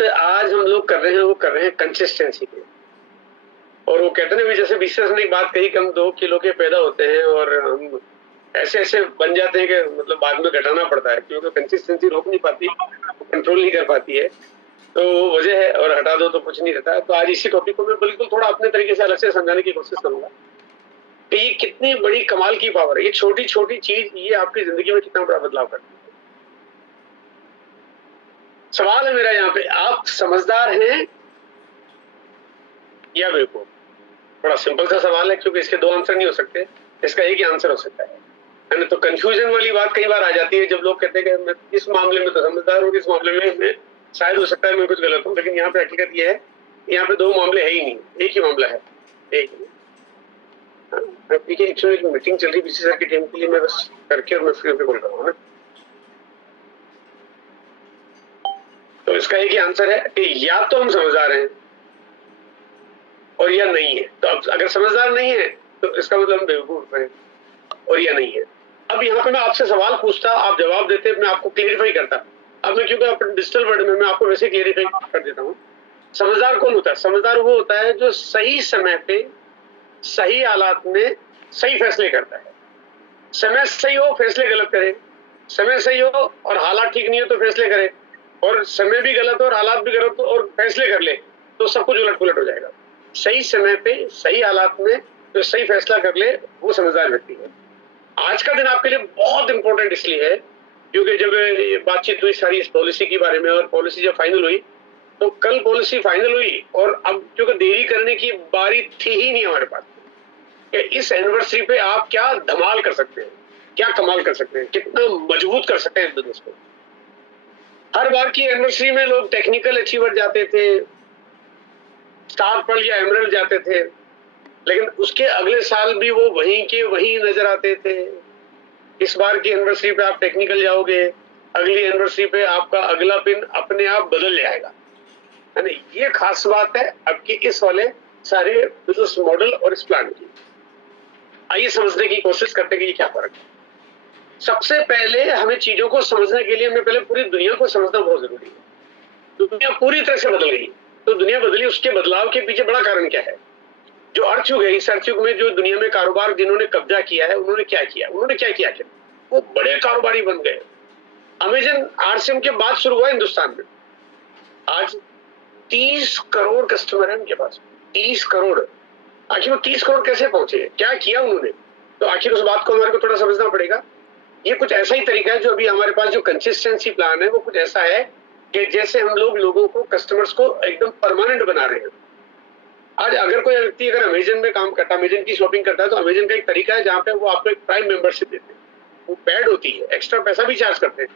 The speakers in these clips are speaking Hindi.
बात आज हम लोग कर रहे हैं वो कर रहे हैं कंसिस्टेंसी की। और वो कहते हैं ना, जैसे विश्वास ने एक बात कही कि हम 2 किलो के पैदा होते हैं और हम ऐसे ऐसे बन जाते हैं कि मतलब बाद में घटाना पड़ता है, क्योंकि कंसिस्टेंसी रोक नहीं पाती, कंट्रोल नहीं कर पाती है, तो वो वजह है। और हटा दो तो कुछ नहीं रहता है। तो आज इसी टॉपिक को मैं बिल्कुल थोड़ा अपने तरीके से अलग से समझाने की कोशिश करूंगा कि ये कितनी बड़ी कमाल की पावर है। ये छोटी छोटी चीज ये आपकी जिंदगी में कितना बड़ा बदलाव करती है। सवाल है मेरा यहाँ पे, आप समझदार हैं या बेवकूफ? बड़ा सिंपल सा सवाल है, क्योंकि इसके 2 आंसर नहीं हो सकते, इसका एक ही आंसर हो सकता है ना। तो कंफ्यूजन वाली बात कई बार आ जाती है जब लोग कहते हैं कि मैं इस मामले में तो समझदार हूँ, इस मामले में मैं शायद हो सकता है मैं कुछ गलत हूँ। लेकिन यहाँ पे हकीकत ये है, यहाँ पे 2 मामले है ही नहीं, एक ही मामला है, एक ही। एक्चुअली एक मीटिंग चल रही पीसी सर की टीम के लिए, मैं बस करके और मैं फ्री होकर बोल रहा हूँ ना। तो इसका एक ही आंसर है कि या तो हम समझदार हैं और या नहीं है। तो अब अगर समझदार नहीं है तो इसका मतलब हम बेवकूफ हैं, और या नहीं है। अब यहाँ पे मैं आपसे सवाल पूछता, आप जवाब देते, मैं आपको क्लियरिफाई करता। अब मैं क्योंकि अपने डिजिटल वर्ल्ड में मैं आपको वैसे क्लियरिफाई कर देता हूँ। समझदार कौन होता है? समझदार वो होता है जो सही समय पे सही हालात में सही फैसले करता है। समय सही हो फैसले गलत करे, समय सही हो और हालात ठीक नहीं हो तो फैसले करे, और समय भी गलत हो और हालात भी गलत हो और फैसले कर ले तो सब कुछ उलट पुलट हो जाएगा। सही समय पे सही हालात में जो सही फैसला कर ले वो समझदार व्यक्ति है। आज का दिन आपके लिए बहुत इंपॉर्टेंट इसलिए है क्योंकि जब बातचीत हुई सारी इस पॉलिसी के बारे में और पॉलिसी जब फाइनल हुई, तो कल पॉलिसी फाइनल हुई और अब क्योंकि देरी करने की बारी थी ही नहीं हमारे पास कि इस एनिवर्सरी पे आप क्या धमाल कर सकते हैं, क्या कमाल कर सकते हैं, कितना मजबूत कर सकते हैं बिजनेस को। हर बार की एनिवर्सरी में लोग टेक्निकल अचीवर जाते थे, स्टार पर्ल या एमरल्ड जाते थे, लेकिन उसके अगले साल भी वो वहीं के वहीं नजर आते थे। इस बार की एनिवर्सरी पे आप टेक्निकल जाओगे, अगली एनिवर्सरी पे आपका अगला पिन अपने आप बदल जाएगा, है ना। ये खास बात है अब की इस वाले सारे बिजनेस मॉडल और इस प्लान की। आइए समझने की कोशिश करते हैं कि ये क्या फर्क है। सबसे पहले हमें चीजों को समझने के लिए हमें पहले पूरी दुनिया को समझना बहुत जरूरी है। दुनिया पूरी तरह से बदल गई, तो दुनिया बदली, उसके बदलाव के पीछे बड़ा कारण क्या है? जो अर्थ युग है, इस अर्थ युग में जो दुनिया में कारोबार जिन्होंने कब्जा किया है उन्होंने क्या किया? वो बड़े कारोबारी बन गए। अमेजन आरसीएम के बाद शुरू हुआ हिंदुस्तान में। आज 30 करोड़ कस्टमर है उनके पास, 30 करोड़। आखिर वो 30 करोड़ कैसे पहुंचे, क्या किया उन्होंने? तो आखिर उस बात को हमारे को थोड़ा समझना पड़ेगा। ये कुछ ऐसा ही तरीका है जो अभी हमारे पास जो कंसिस्टेंसी प्लान है वो कुछ ऐसा है कि जैसे हम लोगों को, कस्टमर्स को एकदम परमानेंट बना रहे हैं। आज अगर कोई व्यक्ति अगर अमेजन में काम करता है, अमेजन की शॉपिंग करता है, तो अमेजन का एक तरीका है जहाँ पे वो आपको एक प्राइम मेंबरशिप देते हैं। वो पेड होती है, एक्स्ट्रा पैसा भी चार्ज करते हैं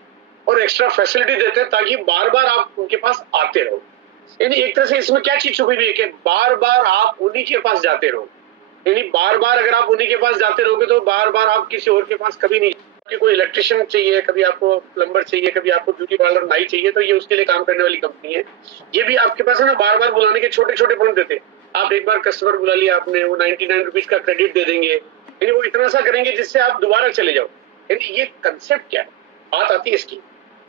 और एक्स्ट्रा फैसिलिटी देते हैं ताकि बार बार आप उनके पास आते रहो। यानी एक तरह से इसमें क्या चीज छुपी हुई है कि बार बार आप उन्हीं के पास जाते रहो। यानी बार बार अगर आप उन्हीं के पास जाते रहोगे तो बार बार आप किसी और के पास कभी नहीं। कि कोई इलेक्ट्रिशियन चाहिए, कभी आपको प्लम्बर चाहिए, कभी आपको ब्यूटी पार्लर नाई चाहिए, तो ये उसके लिए काम करने वाली कंपनी है। ये भी आपके पास है ना, बार बार बुलाने के छोटे छोटे पॉइंट देते। आप एक बार कस्टमर बुला लिया आपने, वो 99 रुपीज का क्रेडिट दे देंगे, यानी वो इतना सा करेंगे जिससे आप दोबारा चले जाओ। यानी ये कंसेप्ट क्या है, बात आती है इसकी।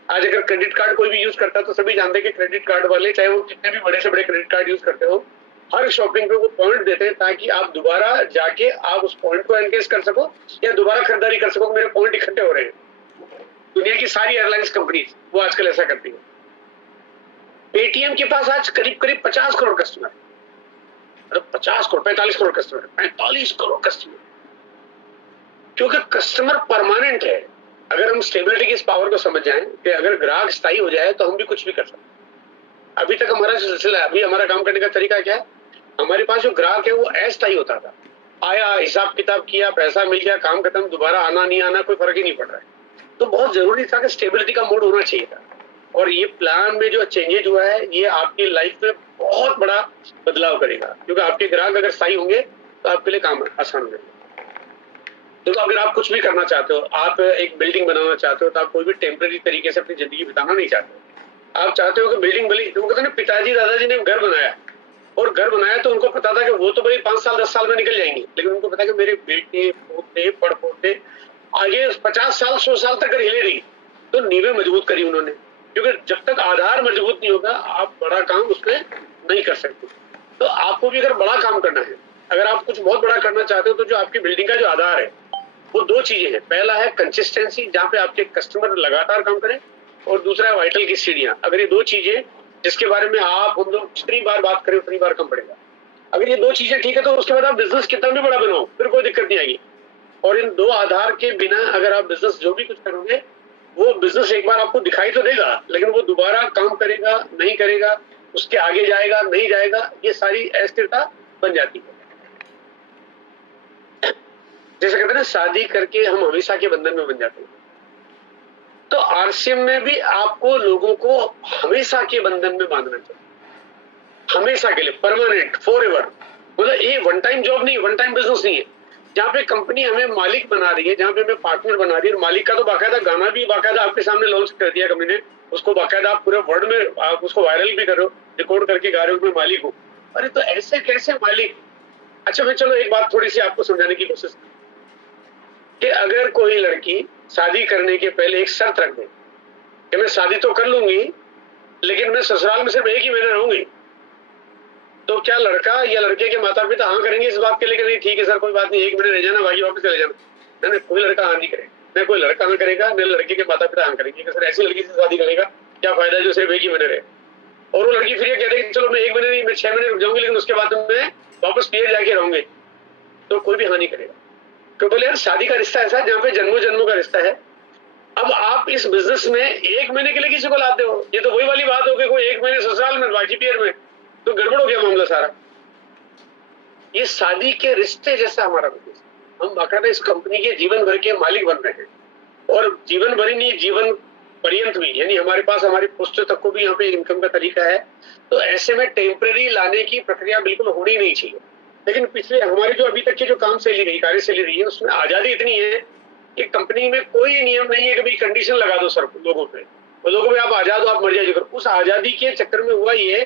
आज अगर क्रेडिट कार्ड कोई भी यूज करता है तो सभी जानते हैं कि क्रेडिट कार्ड वाले, चाहे वो कितने भी बड़े से बड़े क्रेडिट कार्ड यूज करते हो, हर शॉपिंग पे वो पॉइंट देते हैं ताकि आप दोबारा जाके आप उस पॉइंट को एनगेज कर सको या दोबारा खरीदारी कर सको। मेरे पॉइंट इकट्ठे हो रहे हैं। दुनिया की सारी एयरलाइंस कंपनीज वो आजकल ऐसा करती है। पेटीएम के पास आज करीब करीब 50 crore customer, 50 crore 45 crore customer, 45 crore customer, क्योंकि कस्टमर परमानेंट है। अगर हम स्टेबिलिटी की इस पावर को समझ जाएं कि अगर ग्राहक स्थायी हो जाए तो हम भी कुछ भी कर सकते हैं। अभी तक हमारा जो सिलसिला है, अभी हमारा काम करने का तरीका क्या है, हमारे पास जो ग्राहक है वो अस्थायी होता था। आया, हिसाब किताब किया, पैसा मिल गया, काम खत्म, दोबारा आना नहीं आना कोई फर्क ही नहीं पड़ रहा है। तो बहुत जरूरी था कि स्टेबिलिटी का मोड होना चाहिए था। और ये प्लान में जो चेंजेज हुआ है ये आपकी लाइफ में बहुत बड़ा बदलाव करेगा, क्योंकि आपके ग्राहक अगर स्थायी होंगे तो आपके लिए काम आसान हो जाएगा। देखो, अगर आप कुछ भी करना चाहते हो, आप एक बिल्डिंग बनाना चाहते हो, तो आप कोई भी टेम्पररी तरीके से अपनी जिंदगी बिताना नहीं चाहते। आप चाहते हो कि बिल्डिंग बनी, तो कहते हैं पिताजी दादाजी ने घर बनाया, और घर बनाया तो उनको पता था कि वो तो भाई 5 साल 10 साल में निकल जाएंगे, लेकिन उनको पता कि मेरे बेटे पोते पड़पोते आगे 50 साल 100 साल तक अगर हिले रही, तो नींवें मजबूत करी उन्होंने। क्योंकि जब तक आधार मजबूत नहीं होगा आप बड़ा काम उसमें नहीं कर सकते। तो आपको भी अगर बड़ा काम करना है, अगर आप कुछ बहुत बड़ा करना चाहते हो, तो जो आपकी बिल्डिंग का जो आधार है वो दो चीजें हैं। पहला है कंसिस्टेंसी, जहां पे आपके कस्टमर लगातार काम करें, और दूसरा है वाइटल की सीढ़ियां। अगर ये दो चीजें, जिसके बारे में आप हम लोग जितनी बार बात करें उतनी बार कम पड़ेगा। अगर ये दो चीजें ठीक है तो उसके बाद आप बिजनेस कितना भी बड़ा बनाओ, फिर कोई दिक्कत नहीं आएगी। और इन दो आधार के बिना अगर आप बिजनेस जो भी कुछ करोगे, वो बिजनेस एक बार आपको दिखाई तो देगा, लेकिन वो दोबारा काम करेगा नहीं करेगा, उसके आगे जाएगा नहीं जाएगा, ये सारी अस्थिरता बन जाती है। जैसे कहते हैं ना, शादी करके हम हमेशा के बंधन में बन जाते हैं। तो आरसीएम में भी आपको लोगों को हमेशा के बंधन में बांधना चाहिए, हमेशा के लिए, परमानेंट, फॉरएवर। मतलब ये वन टाइम जॉब नहीं, वन टाइम बिजनेस नहीं है, जहाँ पे कंपनी हमें मालिक बना रही है, जहाँ पे हमें पार्टनर बना रही है। मालिक का तो बाकायदा गाना भी बाकायदा आपके सामने लॉन्च कर दिया कंपनी ने, उसको बाकायदा आप पूरे वर्ल्ड में आप उसको वायरल भी करो, रिकॉर्ड करके गा रहे हो, मैं मालिक हूँ। अरे तो ऐसे कैसे मालिक? अच्छा मैं चलो एक बात थोड़ी सी आपको समझाने की कोशिश कि अगर कोई लड़की शादी करने के पहले एक शर्त रख दे कि मैं शादी तो कर लूंगी लेकिन मैं ससुराल में सिर्फ एक ही महीना रहूंगी, तो क्या लड़का या लड़के के माता पिता हाँ करेंगे इस बात के लिए कि नहीं ठीक है सर कोई बात नहीं, एक महीने रह जाना बाकी वापस चले जाना? नहीं, कोई लड़का हाँ नहीं करेगा, न कोई लड़का हाँ करेगा, न लड़के के माता पिता हाँ करेंगे कि सर ऐसी लड़की से शादी करेगा क्या फायदा जो सिर्फ एक ही महीने रहे। और वो लड़की फिर ये कहते हैं कि चलो मैं एक महीने नहीं, मैं 6 महीने रुक जाऊंगी, लेकिन उसके बाद मैं वापस पीएच जाके रहूंगी, तो कोई भी हाँ नहीं करेगा। तो बोले यार शादी का रिश्ता ऐसा है जहाँ पे जन्मों जन्मों का रिश्ता है। अब आप इस बिजनेस में एक महीने के लिए किसी को लाते हो, ये तो वही वाली बात हो गई, कोई एक महीने ससुराल में बाकी पीयर में, तो गड़बड़ हो गया मामला सारा। ये शादी के रिश्ते जैसा हमारा बिजनेस, हम बाकायदा इस कंपनी के जीवन भर के मालिक बन रहे हैं, और जीवन भर ही नहीं, जीवन पर्यंत भी, यानी हमारे पास हमारी पुश्तों तक को भी यहाँ पे इनकम का तरीका है। तो ऐसे में टेम्परेरी लाने की प्रक्रिया बिल्कुल होनी नहीं चाहिए। लेकिन पिछले हमारी जो अभी तक की जो काम शैली रही, कार्यशैली रही है, उसमें आजादी इतनी है कि कंपनी में कोई नियम नहीं है कि भाई कंडीशन लगा दो सर लोगों पे, तो लोगों पे आप आजाद हो, आप मर्जी करो। उस आजादी के चक्कर में हुआ ये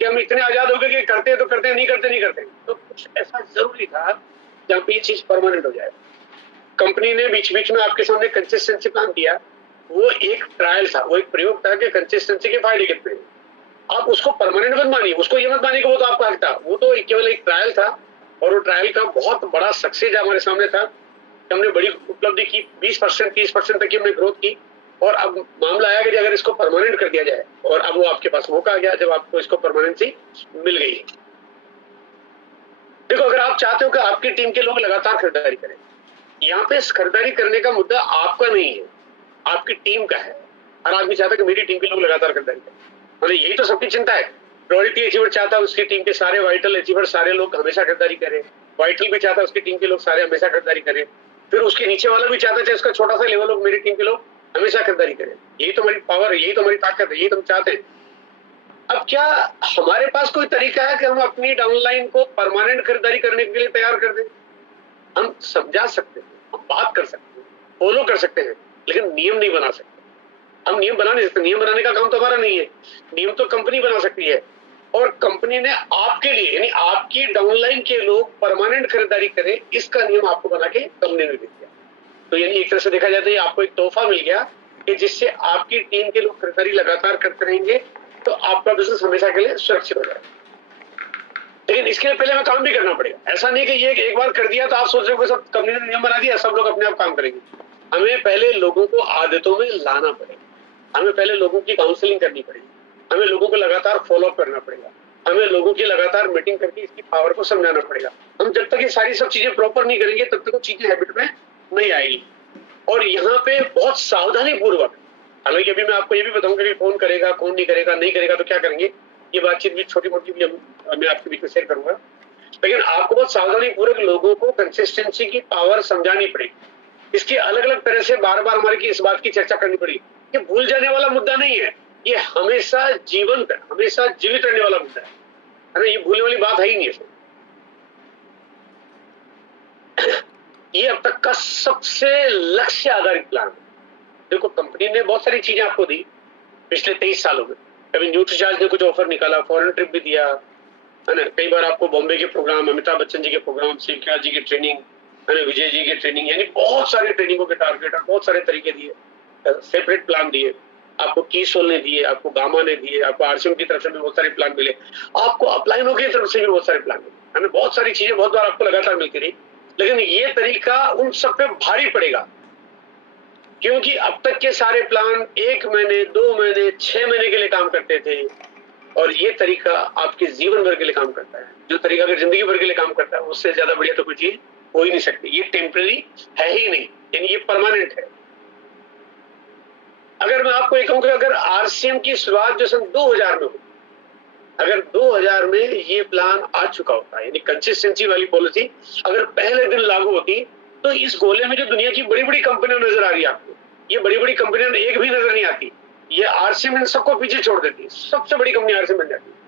कि हम इतने आजाद हो गए कि करते हैं तो करते हैं, नहीं करते नहीं करते। तो कुछ ऐसा जरूरी था जहाँ पे ये चीज परमानेंट हो जाए। कंपनी ने बीच बीच में आपके सामने कंसिस्टेंसी प्लान दिया, वो एक ट्रायल था, वो एक प्रयोग था कि कंसिस्टेंसी के फायदे कितने हैं। आप उसको परमानेंट मत मानिए, उसको ये मत मानिए कि वो तो आपका हक था, वो तो केवल एक ट्रायल था। और वो ट्रायल का बहुत बड़ा सक्सेस हमारे सामने था, हमने बड़ी उपलब्धि की, 20% 30% तक की हमने ग्रोथ की। और अब मामला आया कि अगर इसको परमानेंट कर दिया जाए, और अब वो आपके पास मौका आ गया जब आपको इसको परमानेंसी मिल गई। देखो अगर आप चाहते हो कि आपकी टीम के लोग लगातार खरीदारी करें, यहाँ पे खरीदारी करने का मुद्दा आपका नहीं है, आपकी टीम का है। हर आदमी चाहता है कि मेरी टीम के लोग लगातार खरीदारी करें, मतलब यही तो सबकी चिंता है। प्रायोरिटी अचीवर चाहता है उसकी टीम के सारे वाइटल अचीवर सारे लोग हमेशा खरीदारी करें, वाइटल भी चाहता है उसकी टीम के लोग सारे हमेशा खरीदारी करें, फिर उसके नीचे वाला भी चाहता है उसका छोटा सा लेवल लोग मेरी टीम के लोग हमेशा खरीदारी करें। यही तो हमारी पावर है, यही तो हमारी ताकत है, यही तो हम चाहते हैं। अब क्या हमारे पास कोई तरीका है कि हम अपनी डाउनलाइन को परमानेंट खरीदारी करने के लिए तैयार कर दें? हम समझा सकते हैं, हम बात कर सकते हैं, फॉलो कर सकते हैं, लेकिन नियम नहीं बना सकते। हम नियम बना नहीं सकते, नियम बनाने का काम तो हमारा नहीं है, नियम तो कंपनी बना सकती है। और कंपनी ने आपके लिए, यानी आपकी डाउनलाइन के लोग परमानेंट खरीदारी करें, इसका नियम आपको बना के कंपनी ने दे दिया। तो यानी एक तरह से देखा जाए तो ये आपको एक तोहफा मिल गया कि जिससे आपकी टीम के लोग खरीदारी लगातार करते रहेंगे, तो आपका बिजनेस हमेशा के लिए सुरक्षित हो जाएगा। लेकिन इसके लिए पहले हमें काम भी करना पड़ेगा। ऐसा नहीं कि ये एक बार कर दिया तो आप सोच रहे हो सब कंपनी ने नियम बना दिया सब लोग अपने आप काम करेंगे। हमें पहले लोगों को आदतों में लाना पड़ेगा, हमें पहले लोगों की काउंसलिंग करनी पड़ेगी, हमें लोगों को लगातार फॉलोअप करना पड़ेगा, हमें लोगों की लगातार मीटिंग करके इसकी पावर को समझाना पड़ेगा। हम जब तक ये सारी सब चीजें प्रॉपर नहीं करेंगे तब तक वो चीजें हैबिट में नहीं आएगी। और यहाँ पे बहुत सावधानी पूर्वक, हालांकि अभी मैं आपको ये भी बताऊंगा कि कौन करेगा कौन नहीं करेगा, नहीं करेगा तो क्या करेंगे, ये बातचीत भी छोटी मोटी भी मैं आपके बीच में शेयर करूंगा। लेकिन आपको बहुत सावधानी पूर्वक लोगों को कंसिस्टेंसी की पावर समझानी पड़ेगी। इसकी अलग अलग तरह से बार बार हमारे की इस बात की चर्चा करनी पड़ेगी। ये भूल जाने वाला मुद्दा नहीं है, ये हमेशा जीवंत, हमेशा जीवित रहने वाला मुद्दा है ना, ये भूलने वाली बात है ही नहीं है। ये अब तक का सबसे लक्ष्य आधारित प्लान है। देखो कंपनी ने बहुत सारी चीजें आपको दी पिछले 23 सालों में। कभी न्यूट्रीचार्ज ने कुछ ऑफर निकाला, फॉरेन ट्रिप भी दिया, है ना, कई बार आपको बॉम्बे के प्रोग्राम, अमिताभ बच्चन जी के प्रोग्राम, शिवख्या जी की ट्रेनिंग, है ना, विजय जी की ट्रेनिंग, यानी बहुत सारी ट्रेनिंगों के टारगेट और बहुत सारे तरीके दिए, सेपरेट प्लान दिए। आपको कीसोल ने दिए, आपको गामा ने दिए, आपको आरसीएम की तरफ से भी बहुत सारे प्लान मिले, आपको अपलाइनो की तरफ से भी बहुत सारे प्लान मिले, है ना, बहुत सारी चीजें बहुत बार आपको लगातार मिलती रही। लेकिन ये तरीका उन सब पे भारी पड़ेगा, क्योंकि अब तक के सारे प्लान 1 महीने, 2 महीने, 6 महीने के लिए काम करते थे, और ये तरीका आपके जीवन भर के लिए काम करता है। जो तरीका अगर जिंदगी भर के लिए काम करता है, उससे ज्यादा बढ़िया तो कोई चीज हो ही नहीं सकती। ये टेम्पररी है ही नहीं, यानी ये परमानेंट है। अगर मैं आपको ये कहूं कि अगर आरसीएम की शुरुआत जो सन 2000 में हुई, अगर 2000 में ये प्लान आ चुका होता, यानी कंसिस्टेंसी वाली पॉलिसी अगर पहले दिन लागू होती, तो इस गोले में जो दुनिया की बड़ी बड़ी कंपनियां नजर आ रही है आपको, ये बड़ी बड़ी कंपनियां एक भी नजर नहीं आती, ये आरसीएम इन सबको पीछे छोड़ देती, सबसे बड़ी कंपनी आरसीएम बन जाती।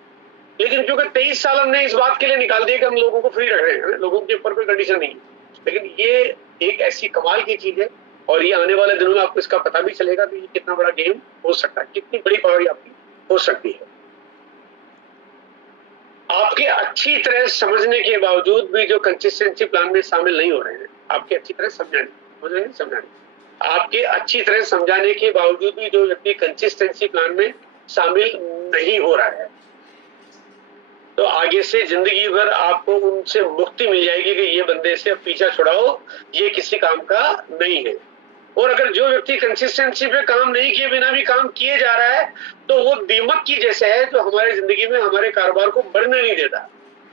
लेकिन क्योंकि 23 साल हमने इस बात के लिए निकाल दिया कि हम लोगों को फ्री रख रहे हैं, लोगों के ऊपर कोई कंडीशन नहीं है। लेकिन ये एक ऐसी कमाल की चीज है, और ये आने वाले दिनों में आपको इसका पता भी चलेगा कि ये कितना बड़ा गेम हो सकता है, कितनी बड़ी पावर आपकी हो सकती है। आपके अच्छी तरह समझने के बावजूद भी जो कंसिस्टेंसी प्लान में शामिल नहीं हो रहे हैं, आपके अच्छी तरह समझाने आपके अच्छी तरह समझाने के बावजूद भी जो व्यक्ति कंसिस्टेंसी प्लान में शामिल नहीं हो रहा है, तो आगे से जिंदगी भर आपको उनसे मुक्ति मिल जाएगी कि ये बंदे से अब पीछा छुड़ाओ, ये किसी काम का नहीं है। और अगर जो व्यक्ति कंसिस्टेंसी पे काम नहीं किए बिना भी काम किए जा रहा है, तो वो दीमक की जैसे है जो हमारे जिंदगी में हमारे कारोबार को बढ़ने नहीं देता।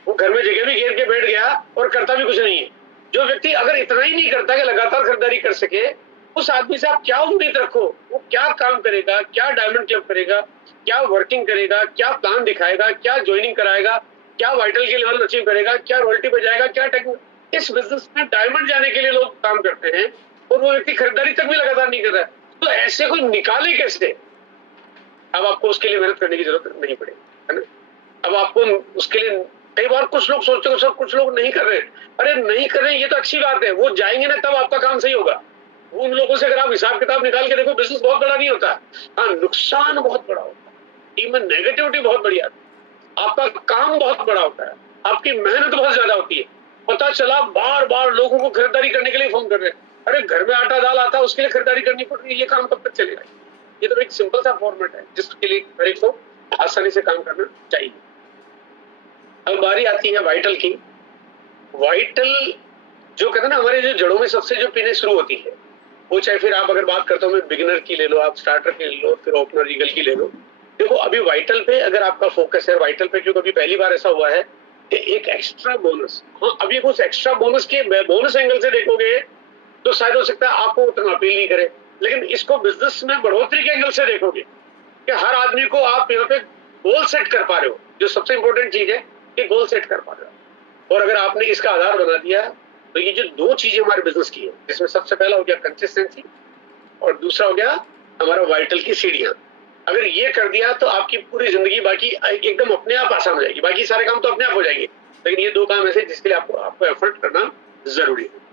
वो घर में जगह भी घेर के बैठ गया और करता भी कुछ नहीं है। जो व्यक्ति अगर इतना ही नहीं करता कि लगातार खरीदारी कर सके, उस आदमी से आप क्या उम्मीद रखो? वो क्या काम करेगा, क्या डायमंड क्लब करेगा, क्या वर्किंग करेगा, क्या प्लान दिखाएगा, क्या ज्वाइनिंग कराएगा, क्या वाइटल के लेवल अचीव करेगा, क्या रॉयल्टी पे जाएगा, क्या टेक्निक। इस बिजनेस में डायमंड जाने के लिए लोग काम करते हैं, और वो व्यक्ति खरीदारी तक भी लगातार नहीं कर रहा है, तो ऐसे कोई निकाले कैसे? अब आपको उसके लिए मेहनत करने की जरूरत नहीं पड़ेगी, है ना। अब आपको उसके लिए, कई बार कुछ लोग सोचते हैं सर कुछ लोग नहीं कर रहे, अरे नहीं कर रहे ये तो अच्छी बात है, वो जाएंगे ना तब आपका काम सही होगा। वो उन लोगों से अगर आप हिसाब किताब निकाल के देखो, बिजनेस बहुत बड़ा नहीं होता, हाँ नुकसान बहुत बड़ा होता है, टीम में नेगेटिविटी बहुत बड़ी आती है, आपका काम बहुत बड़ा होता है, आपकी मेहनत बहुत ज्यादा होती है। पता चला बार बार लोगों को खरीदारी करने के लिए फोन कर रहे हैं, अरे घर में आटा दाल आता है उसके लिए खरीदारी करनी पड़ रही है, ये काम कब तक चलेगा? ये तो एक सिंपल सा फॉर्मेट है जिसके लिए हर एक को आसानी से काम करना चाहिए। अब बारी आती है वाइटल की। वाइटल जो कहते हैं ना, हमारे जो जड़ों में सबसे जो पीने शुरू होती है, वो चाहे फिर आप अगर बात करते हो मैं बिगिनर की ले लो, आप स्टार्टर की ले लो, फिर ओपनर ईगल की ले लो। देखो अभी वाइटल पे अगर आपका फोकस है, वाइटल पे क्योंकि अभी पहली बार ऐसा हुआ है कि एक एक्स्ट्रा बोनस, हाँ अभी कुछ एक्स्ट्रा बोनस के बोनस एंगल से देखोगे तो शायद हो सकता है आपको उतना अपील नहीं करे, लेकिन इसको बिजनेस में बढ़ोतरी के एंगल से देखोगे कि हर आदमी को आप यहाँ पे गोल सेट कर पा रहे हो, जो सबसे इंपॉर्टेंट चीज है कि गोल सेट कर पा रहे हो। और अगर आपने इसका आधार बना दिया, तो ये जो दो चीजें हमारे बिजनेस की है, जिसमें सबसे पहला हो गया कंसिस्टेंसी और दूसरा हो गया हमारा वाइटल की सीढ़ियां, अगर ये कर दिया तो आपकी पूरी जिंदगी बाकी एकदम अपने आप आसान हो जाएगी, बाकी सारे काम तो अपने आप हो जाएंगे। लेकिन ये दो काम ऐसे जिसके लिए आपको एफर्ट करना जरूरी है।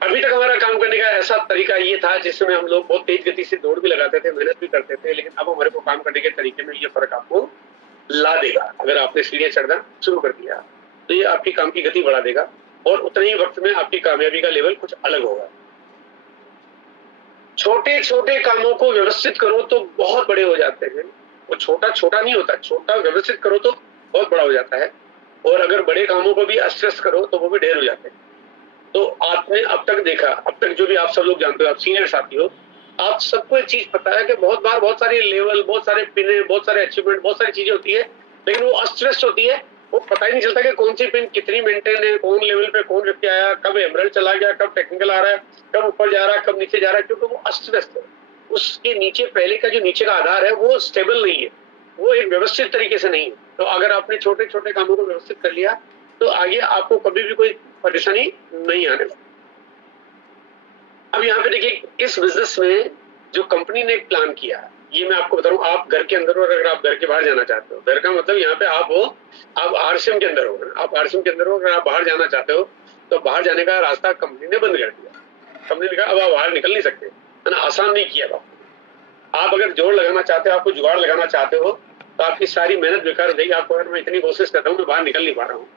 अभी तक हमारा काम करने का ऐसा तरीका ये था जिसमें हम लोग बहुत तेज गति से दौड़ भी लगाते थे, मेहनत भी करते थे, लेकिन अब हमारे को काम करने के तरीके में ये फर्क आपको ला देगा। अगर आपने सीढ़ियां चढ़ना शुरू कर दिया तो ये आपकी काम की गति बढ़ा देगा, और उतने ही वक्त में आपकी कामयाबी का लेवल कुछ अलग होगा। छोटे छोटे कामों को व्यवस्थित करो तो बहुत बड़े हो जाते हैं, वो छोटा छोटा नहीं होता, छोटा व्यवस्थित करो तो बहुत बड़ा हो जाता है, और अगर बड़े कामों को भी अस्त करो तो वो भी ढेर हो जाते हैं। तो आपने अब तक देखा, अब तक जो भी आप सब लोग जानते हो, आप सीनियर साथी हो, आप सबको एक चीज पता है कि बहुत बार बहुत सारी लेवल, बहुत सारे पिने, बहुत सारे अचीवमेंट, बहुत सारी चीजें होती है, लेकिन वो अस्त व्यस्त होती है, वो पता ही नहीं चलता कि कौन सी पिन कितनी मेंटेन है, कौन लेवल पे कौन व्यक्ति आया, कब एमरल्ड चला गया, कब टेक्निकल आ रहा है, कब ऊपर जा रहा है, कब नीचे जा रहा है, क्योंकि वो अस्त व्यस्त है। उसके नीचे पहले का जो नीचे का आधार है वो स्टेबल नहीं है, वो एक व्यवस्थित तरीके से नहीं है। तो अगर आपने छोटे छोटे कामों को व्यवस्थित कर लिया तो आगे आपको कभी भी कोई परेशानी नहीं आने वाली। अब यहाँ पे देखिए, इस बिजनेस में जो कंपनी ने एक प्लान किया, ये मैं आपको बता रहा हूँ, आप घर के अंदर हो और अगर आप घर के बाहर जाना चाहते हो, घर का मतलब यहाँ पे आप हो, आप आरसीएम के अंदर हो, आप आरसीएम के अंदर हो, अगर आप बाहर जाना चाहते हो तो बाहर जाने का रास्ता कंपनी ने बंद कर दिया। कंपनी ने कहा अब आप बाहर निकल नहीं सकते, है ना, आसान नहीं किया आपको। आप अगर जोड़ लगाना चाहते हो, आपको जुगाड़ लगाना चाहते हो, तो आपकी सारी मेहनत बेकार हो जाएगी। आपको अगर मैं इतनी कोशिश करता हूँ, मैं बाहर निकल नहीं पा रहा हूँ।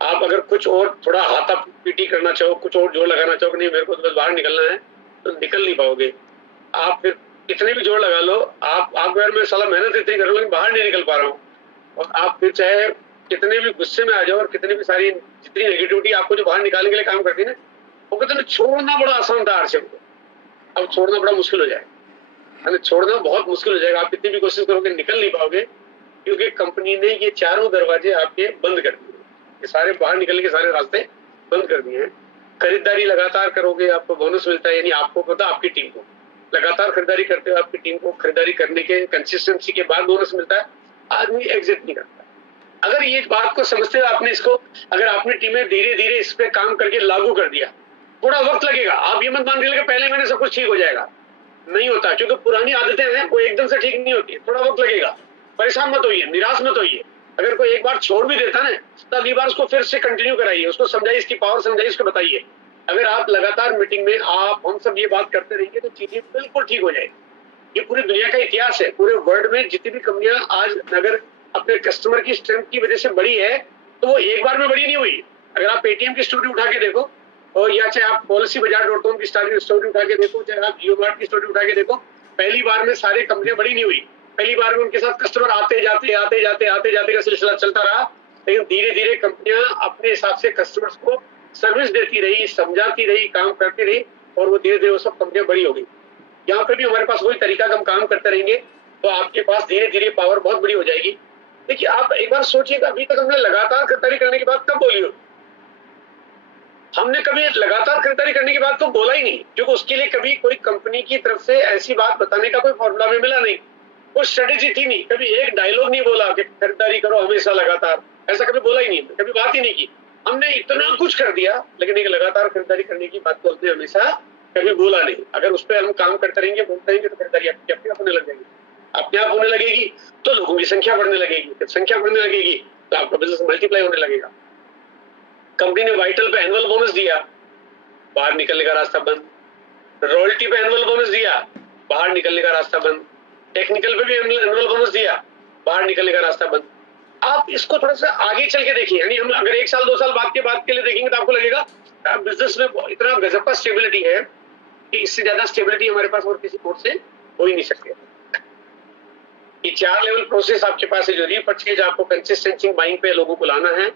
आप अगर कुछ और थोड़ा हाथा पीटी करना चाहो, कुछ और जोर लगाना चाहो कि नहीं मेरे को तो बस बाहर निकलना है, तो निकल नहीं पाओगे। आप फिर कितने भी जोर लगा लो, आप यार मैं साला मेहनत इतनी कर रहा हूँ लेकिन बाहर नहीं निकल पा रहा हूँ, और आप फिर चाहे कितने भी गुस्से में आ जाओ और कितनी भी सारी जितनी नेगेटिविटी आपको जो बाहर निकालने के लिए काम करती है ना, वो कहते हैं छोड़ना बड़ा आसान था आरसीएम को, अब छोड़ना बड़ा मुश्किल हो जाएगा, छोड़ना बहुत मुश्किल हो जाएगा। आप कितनी भी कोशिश करोगे निकल नहीं पाओगे, क्योंकि कंपनी ने ये चारों दरवाजे आपके बंद कर दिए, ये सारे बाहर निकलने के सारे रास्ते बंद कर दिए हैं। खरीदारी लगातार करोगे आपको बोनस मिलता है, यानी आपको पता आपकी टीम को लगातार खरीदारी करते हो, आपकी टीम को खरीदारी करने के कंसिस्टेंसी के बाद बोनस मिलता है, आदमी एग्जिट नहीं करता। अगर ये बात को समझते हो आपने इसको, अगर आपने टीमें धीरे धीरे इस पे काम करके लागू कर दिया, थोड़ा वक्त लगेगा, आप ये मत मान लीजिए पहले महीने सब कुछ ठीक हो जाएगा, नहीं होता, क्योंकि पुरानी आदतें हैं वो एकदम से ठीक नहीं होती, थोड़ा वक्त लगेगा। परेशान मत होइए, निराश मत होइए। अगर कोई एक बार छोड़ भी देता ना तो अगली बार उसको फिर से कंटिन्यू कराइए, उसको समझाइए, इसकी पावर समझाइए, उसको बताइए। अगर आप लगातार मीटिंग में आप हम सब ये बात करते रहेंगे तो चीजें बिल्कुल ठीक हो जाएगी। ये पूरी दुनिया का इतिहास है, पूरे वर्ल्ड में जितनी भी कंपनियां आज अगर अपने कस्टमर की स्ट्रेंथ की वजह से बड़ी है तो वो एक बार में बड़ी नहीं हुई। अगर आप पेटीएम की स्टोरी उठा के देखो, और या चाहे आप policybazaar.com की स्टोरी उठा के देखो, चाहे आप जियोमार्ट की स्टोरी उठा के देखो, पहली बार में सारी कंपनियां बड़ी नहीं हुई, पहली बार में उनके साथ कस्टमर आते जाते का सिलसिला चलता रहा, लेकिन धीरे धीरे कंपनियां अपने हिसाब से कस्टमर्स को सर्विस देती रही, समझाती रही, काम करती रही, और वो धीरे धीरे वो सब कंपनियां बड़ी हो गई। यहाँ पे भी हमारे पास वही तरीका हम काम करते रहेंगे तो आपके पास धीरे धीरे पावर बहुत बड़ी हो जाएगी। देखिए आप एक बार सोचिएगा, अभी तक हमने लगातार खरीदारी करने की बात कब बोली हो? हमने कभी लगातार खरीदारी करने की बात तो बोला ही नहीं, क्योंकि उसके लिए कभी कोई कंपनी की तरफ से ऐसी बात बताने का कोई फॉर्मूला हमें मिला नहीं, कोई स्ट्रेटेजी थी नहीं, कभी एक डायलॉग नहीं बोला कि खरीदारी करो हमेशा लगातार, ऐसा कभी बोला ही नहीं, कभी बात ही नहीं की। हमने इतना कुछ कर दिया लेकिन एक लगातार खरीदारी करने की बात तो हमने हमेशा कभी बोला नहीं। अगर उस पर हम काम करते रहेंगे, बोलते रहेंगे, तो खरीदारी अपने आप होने लग जाएगी, अपने आप होने लगेगी, तो लोगों की संख्या बढ़ने लगेगी, जब संख्या बढ़ने लगेगी तो आपका बिजनेस मल्टीप्लाई होने लगेगा। कंपनी ने वाइटल पे एनुअल बोनस दिया, बाहर निकलने का रास्ता बंद। रॉयल्टी पे एनुअल बोनस दिया, बाहर निकलने का रास्ता बंद। टेक्निकल पे भी एनुअल बोनस दिया, बाहर निकलने का रास्ता बंद। आप इसको थोड़ा सा आगे चल के देखिए, यानी हम अगर 1 साल 2 साल बाद के लिए देखेंगे तो आपको लगेगा बिजनेस में इतना गजब का स्टेबिलिटी है कि इससे ज्यादा स्टेबिलिटी हमारे पास और किसी कोर्स से हो ही नहीं सकती। ये 4 लेवल प्रोसेस आपके पास है, जो रीपर्चेज, आपको कंसिस्टेंसी बाइंग पे लोगों को लाना है।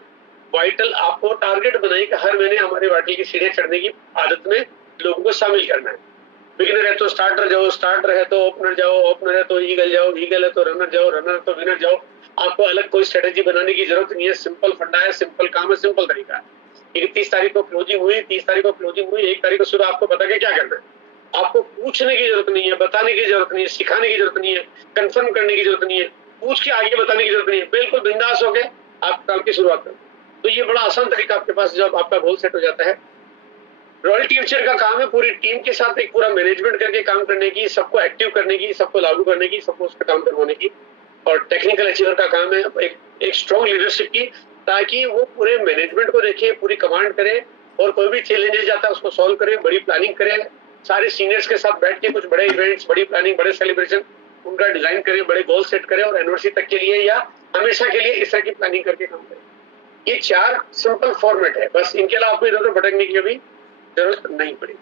वाइटल आपको टारगेट बनाइए कि हर महीने हमारे वाइटल की सीढ़ियां चढ़ने की आदत में लोगों को शामिल करना है। बिगिनर है तो स्टार्टर जाओ, स्टार्टर है तो ओपनर जाओ, ओपनर है तो ईगल जाओ, ईगल है तो रनर जाओ, रनर है तो विनर जाओ। आपको अलग कोई स्ट्रेटेजी बनाने की जरूरत नहीं है, सिंपल फंडा है, सिंपल काम है, सिंपल तरीका है। 30 तारीख को क्लोजिंग हुई, 30 तारीख को क्लोजिंग हुई, 1 तारीख को सुबह आपको पता क्या करना है। आपको पूछने की जरूरत नहीं है, बताने की जरूरत नहीं है, सिखाने की जरूरत नहीं है, कंफर्म करने की जरूरत नहीं है, पूछ के आगे बताने की जरूरत नहीं है, बिल्कुल बिंदास हो गए आप काम की शुरुआत करें। तो ये बड़ा आसान तरीका आपके पास जब आपका गोल सेट हो जाता है। रॉयल्टी फ्यूचर का काम है पूरी टीम के साथ एक पूरा मैनेजमेंट करके काम करने की, सबको एक्टिव करने की, सबको लागू करने की, सबको उस पर काम करवाने की। और टेक्निकल अचीवर का काम है एक स्ट्रॉन्ग लीडरशिप की, ताकि वो पूरे मैनेजमेंट को देखे, पूरी कमांड करे, और कोई भी चैलेंजेस आता है उसको सॉल्व करे, बड़ी प्लानिंग करे, सारे सीनियर्स के साथ बैठ के कुछ बड़े इवेंट्स, बड़ी प्लानिंग, बड़े सेलिब्रेशन उनका डिजाइन करे, बड़े गोल सेट करे, और एनिवर्सरी तक के लिए या हमेशा के लिए इस तरह की प्लानिंग करके काम करे। ये 4 सिंपल फॉर्मेट है, बस इनके अलावा आपको इधर भटकने की अभी जरूरत नहीं पड़ेगी।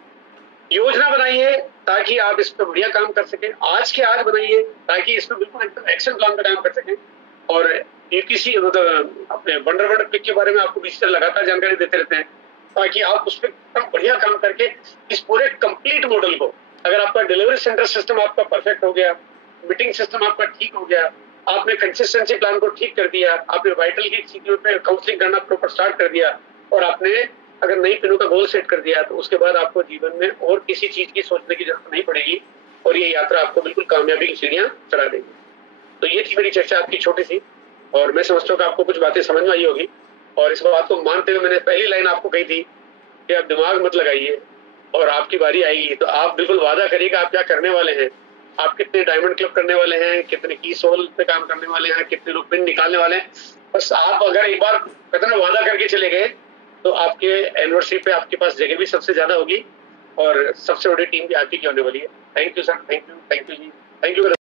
योजना बनाइए ताकि आप इस पर बढ़िया काम कर सकें, आज के आज बनाइए ताकि इसमें बिल्कुल एक्शन प्लान पे काम कर सकें। और किसी मतलब अपने वंडरवर्ड पिक के बारे में आपको बीच से लगातार जानकारी देते रहते हैं, ताकि आप उस पर बढ़िया काम करके इस पूरे कंप्लीट मॉडल को, अगर आपका डिलीवरी सेंटर सिस्टम आपका परफेक्ट हो गया, मीटिंग सिस्टम आपका ठीक हो गया, आपने कंसिस्टेंसी प्लान को ठीक कर दिया, आपने वाइटल की चीजों पे काउंसलिंग करना प्रॉपर स्टार्ट कर दिया, और आपने अगर नई पिनों का गोल सेट कर दिया, तो उसके बाद आपको जीवन में और किसी चीज की सोचने की जरूरत नहीं पड़ेगी, और ये यात्रा आपको बिल्कुल कामयाबी की सीढ़ियां चढ़ा देगी। तो ये थी मेरी चर्चा आपकी छोटी सी, और मैं समझता हूँ कि आपको कुछ बातें समझ में आई होगी। और इस बात को मानते हुए मैंने पहली लाइन आपको कही थी कि आप दिमाग मत लगाइए, और आपकी बारी आएगी तो आप बिल्कुल वादा करिएगा आप क्या करने वाले हैं, आप कितने डायमंड क्लब करने वाले हैं, कितने की सोल पे काम करने वाले हैं, कितने लोग पिन निकालने वाले हैं। बस आप अगर एक बार कितना वादा करके चले गए तो आपके एनिवर्सरी पे आपके पास जगह भी सबसे ज्यादा होगी, और सबसे बड़ी टीम भी आपकी होने वाली है। Thank you sir, thank you जी, थैंक यू।